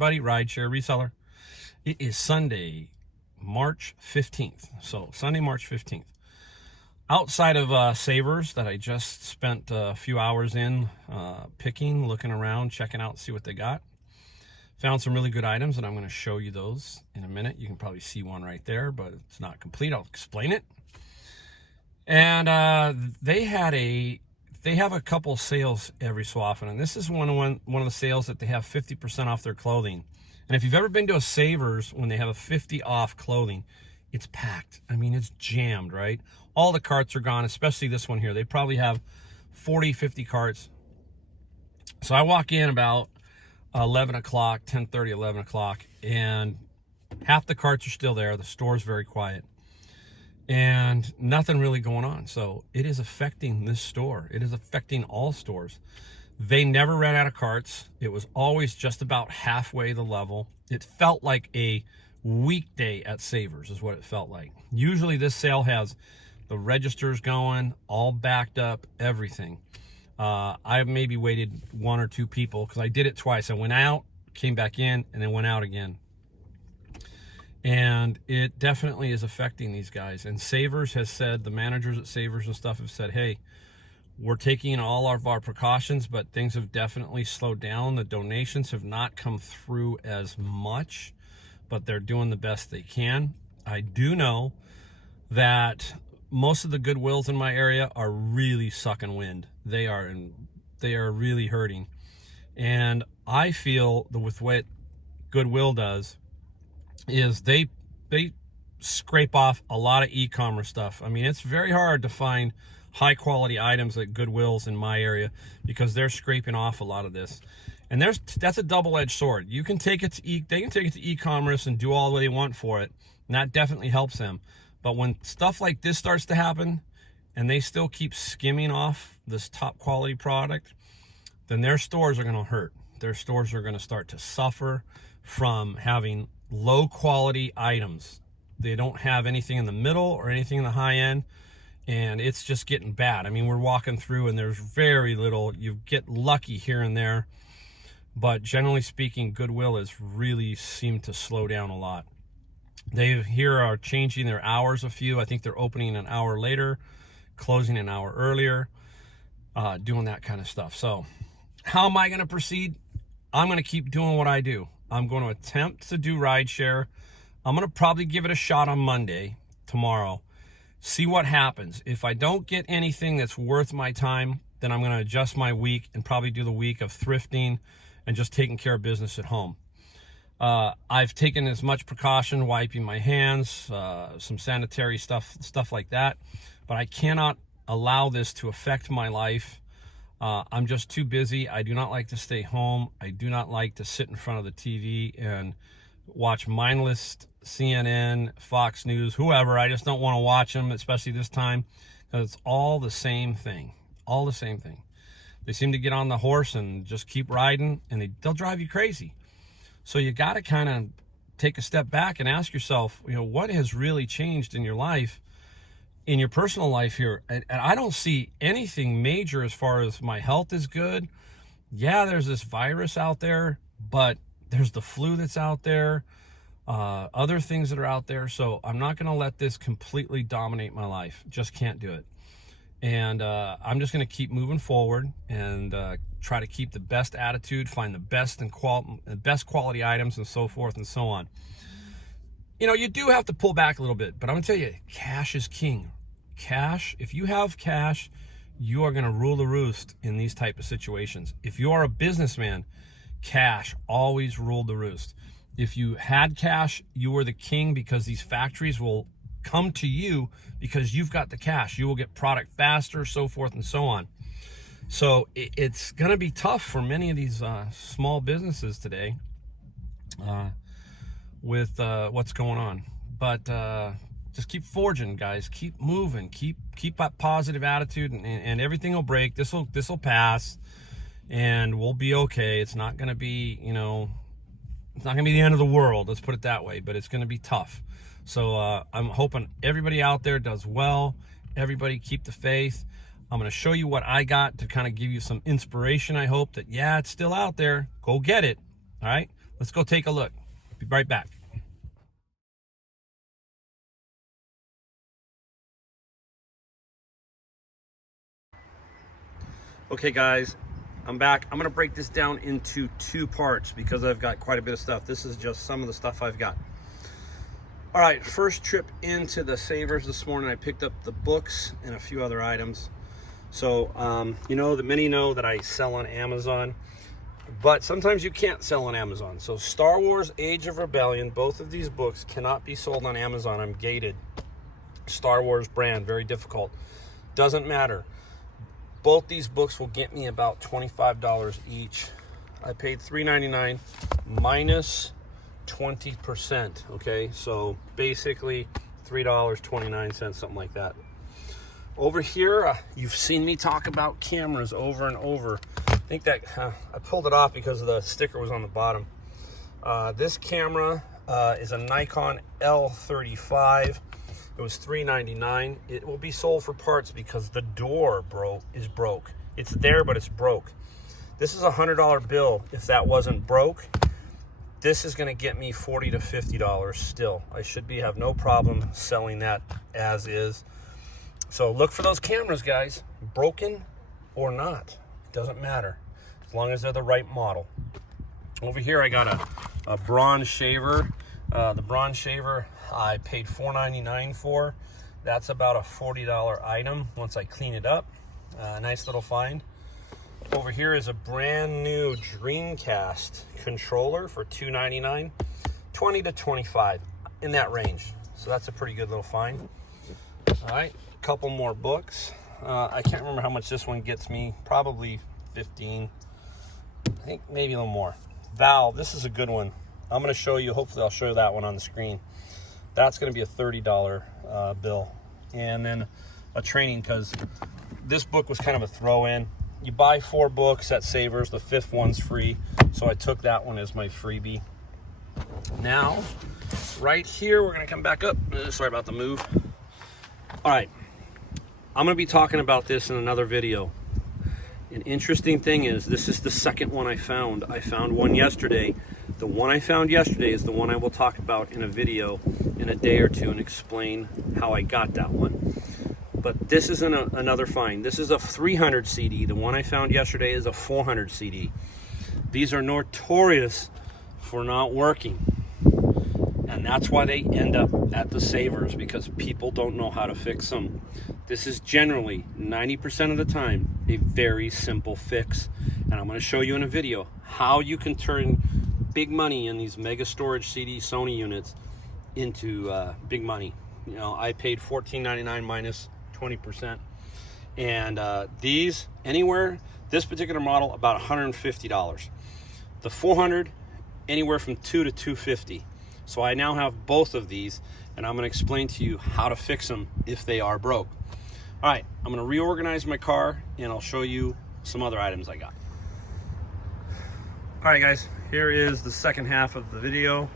everybody, Rideshare Reseller. It is Sunday, March 15th. So Sunday, March 15th. Outside of Savers that I just spent a few hours in picking, looking around, checking out, see what they got. Found some really good items, and I'm going to show you those in a minute. You can probably see one right there, but it's not complete. I'll explain it. And they have a couple sales every so often, and this is one of the sales that they have 50% off their clothing. And if you've ever been to a Savers when they have a 50 off clothing, it's packed. I mean, it's jammed, right? All the carts are gone, especially this one here. They probably have 40, 50 carts. So I walk in about 11 o'clock, 10:30, 11 o'clock, and half the carts are still there. The store's very quiet and nothing really going on. So it is affecting this store. It is affecting all stores. They never ran out of carts. It was always just about halfway the level. It felt like a weekday at Savers is what it felt like. Usually this sale has the registers going, all backed up, everything. I maybe waited one or two people because I did it twice. I went out, came back in, and then went out again. And it definitely is affecting these guys. And Savers has said, the managers at Savers and stuff have said, hey, we're taking all of our precautions, but things have definitely slowed down. The donations have not come through as much, but they're doing the best they can. I do know that most of the Goodwills in my area are really sucking wind. They are really hurting. And I feel that with what Goodwill does is they scrape off a lot of e-commerce stuff. I mean, it's very hard to find high quality items at Goodwills in my area because they're scraping off a lot of this. And that's a double-edged sword. You can take it to they can take it to e-commerce and do all they want for it, and that definitely helps them. But when stuff like this starts to happen and they still keep skimming off this top quality product, then their stores are going to hurt. Their stores are going to start to suffer from having low quality items. They don't have anything in the middle or anything in the high end, and it's just getting bad. I mean, we're walking through and there's very little. You get lucky here and there, but generally speaking, Goodwill has really seemed to slow down a lot. They here are changing their hours a few. I think they're opening an hour later, closing an hour earlier, doing that kind of stuff. So how am I going to proceed? I'm going to keep doing what I do. I'm going to attempt to do rideshare. I'm going to probably give it a shot on Monday, tomorrow, see what happens. If I don't get anything that's worth my time, then I'm going to adjust my week and probably do the week of thrifting and just taking care of business at home. I've taken as much precaution, wiping my hands, some sanitary stuff like that, but I cannot allow this to affect my life. I'm just too busy. I do not like to stay home. I do not like to sit in front of the TV and watch mindless CNN, Fox News, whoever. I just don't want to watch them, especially this time, because it's all the same thing. All the same thing. They seem to get on the horse and just keep riding, and they'll drive you crazy. So you got to kind of take a step back and ask yourself, what has really changed in your life, in your personal life here? And I don't see anything major as far as my health is good. Yeah, there's this virus out there, but there's the flu that's out there, other things that are out there. So I'm not going to let this completely dominate my life. Just can't do it. And I'm just going to keep moving forward and try to keep the best attitude, find the best quality items and so forth and so on. You do have to pull back a little bit, but I'm going to tell you, cash is king. Cash, if you have cash, you are going to rule the roost in these type of situations. If you are a businessman, cash always ruled the roost. If you had cash, you were the king because these factories will come to you because you've got the cash. You will get product faster, so forth and so on. So it's going to be tough for many of these small businesses today with what's going on. But just keep forging, guys. Keep moving. Keep that positive attitude, and everything will break. This will pass, and we'll be okay. It's not going to be, it's not going to be the end of the world. Let's put it that way. But it's going to be tough. So I'm hoping everybody out there does well. Everybody keep the faith. I'm going to show you what I got to kind of give you some inspiration. I hope that, yeah, it's still out there. Go get it. All right. Let's go take a look. Be right back. Okay guys, I'm back. I'm gonna break this down into 2 parts because I've got quite a bit of stuff. This is just some of the stuff I've got. All right, first trip into the Savers this morning, I picked up the books and a few other items. So, you know, many know that I sell on Amazon, but sometimes you can't sell on Amazon. So Star Wars Age of Rebellion, both of these books cannot be sold on Amazon. I'm gated. Star Wars brand, very difficult. Doesn't matter. Both these books will get me about $25 each. I paid $3.99 minus 20%, okay? So basically $3.29, something like that. Over here, you've seen me talk about cameras over and over. I think that I pulled it off because the sticker was on the bottom. This camera is a Nikon L35. It was $3.99. It will be sold for parts because the door is broke. It's there, but it's broke. This is a $100 bill. If that wasn't broke, this is gonna get me $40 to $50 still. I should have no problem selling that as is. So look for those cameras, guys. Broken or not, it doesn't matter, as long as they're the right model. Over here, I got a bronze shaver. The bronze shaver I paid $4.99 for. That's about a $40 item once I clean it up. Nice little find. Over here is a brand new Dreamcast controller for $2.99, 20 to 25, in that range. So that's a pretty good little find. All right, a couple more books. I can't remember how much this one gets me, probably 15, I think maybe a little more. Valve, this is a good one. I'm gonna show you, hopefully I'll show you that one on the screen. That's gonna be a $30 bill. And then a training, because this book was kind of a throw-in. You buy 4 books at Savers, the 5th one's free. So I took that one as my freebie. Now, right here, we're gonna come back up. Sorry about the move. All right, I'm gonna be talking about this in another video. An interesting thing is, this is the second one I found. I found one yesterday. The one I found yesterday is the one I will talk about in a video in a day or two and explain how I got that one. But this isn't another find. This is a 300 CD. The one I found yesterday is a 400 CD. These are notorious for not working. And that's why they end up at the Savers, because people don't know how to fix them. This is generally, 90% of the time, a very simple fix. And I'm gonna show you in a video how you can turn big money in these mega storage CD Sony units into big money. You know, I paid $14.99 minus 20%. And these, anywhere, this particular model, about $150. The 400, anywhere from $200 to $250. So I now have both of these, and I'm gonna explain to you how to fix them if they are broke. All right, I'm gonna reorganize my car, and I'll show you some other items I got. All right, guys, here is the second half of the video.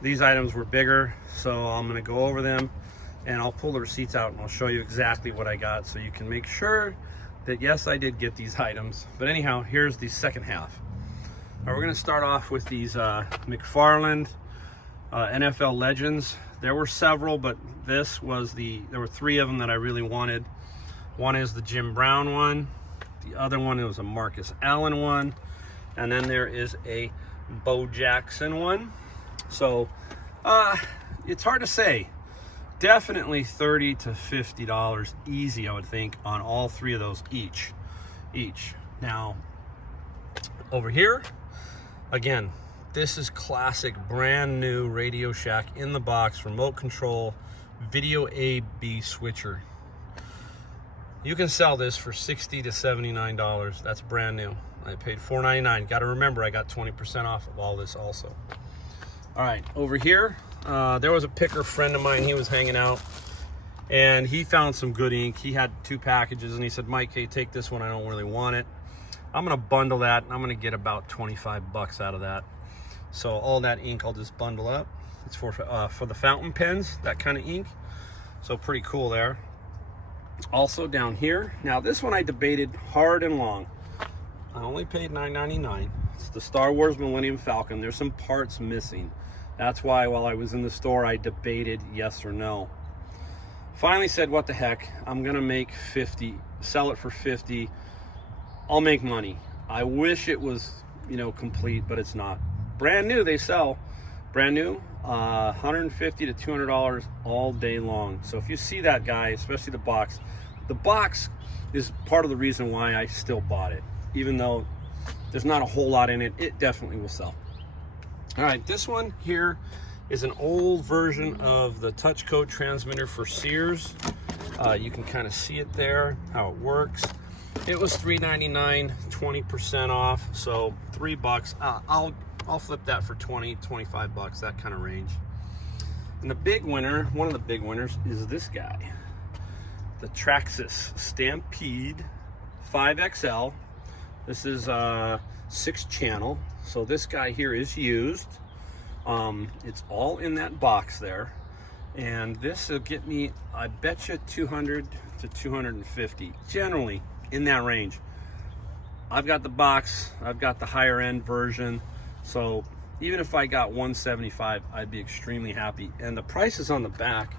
These items were bigger, so I'm gonna go over them, and I'll pull the receipts out, and I'll show you exactly what I got, so you can make sure that, yes, I did get these items. But anyhow, here's the second half. All right, we're gonna start off with these McFarland NFL Legends. There were several, but this was there were 3 of them that I really wanted. One is the Jim Brown one. The other one was a Marcus Allen one. And then there is a Bo Jackson one. So it's hard to say. Definitely $30 to $50 easy, I would think, on all 3 of those each. Now, over here, again, this is classic, brand new Radio Shack in the box, remote control, video A/B switcher. You can sell this for $60 to $79. That's brand new. I paid $4.99. Got to remember, I got 20% off of all this also. All right, over here, there was a picker friend of mine. He was hanging out, and he found some good ink. He had 2 packages, and he said, Mike, hey, take this one. I don't really want it. I'm gonna bundle that, and I'm gonna get about 25 bucks out of that. So all that ink I'll just bundle up. It's for the fountain pens, that kind of ink. So pretty cool there. Also down here, now this one I debated hard and long. I only paid $9.99. It's the Star Wars Millennium Falcon. There's some parts missing. That's why while I was in the store, I debated yes or no. Finally said, what the heck, I'm gonna make 50, sell it for 50. I'll make money. I wish it was, you know, complete, but it's not. Brand new, they sell. Brand new, $150 to $200 all day long. So if you see that, guy, especially the box is part of the reason why I still bought it. Even though there's not a whole lot in it, it definitely will sell. All right, this one here is an old version of the touch code transmitter for Sears. You can kind of see it there, how it works. It was $3.99, 20% off, so $3. I'll flip that for 20, 25 bucks, that kind of range. And the big winner, one of the big winners, is this guy, the Traxxas Stampede 5XL. This is 6-channel. So this guy here is used. It's all in that box there. And this will get me, I bet you, 200 to 250, generally in that range. I've got the box, I've got the higher end version. So even if I got 175, I'd be extremely happy. And the price is on the back.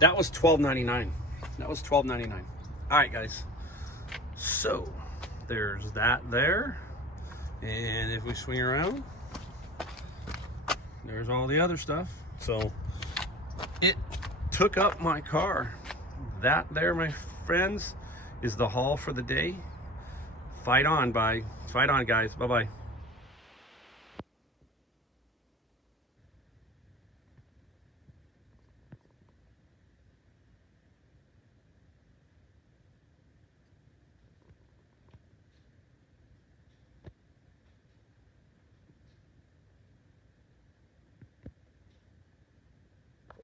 That was $12.99. That was $12.99. All right, guys. So there's that there. And if we swing around, there's all the other stuff. So it took up my car. That there, my friends, is the haul for the day. Fight on, guys. Bye-bye.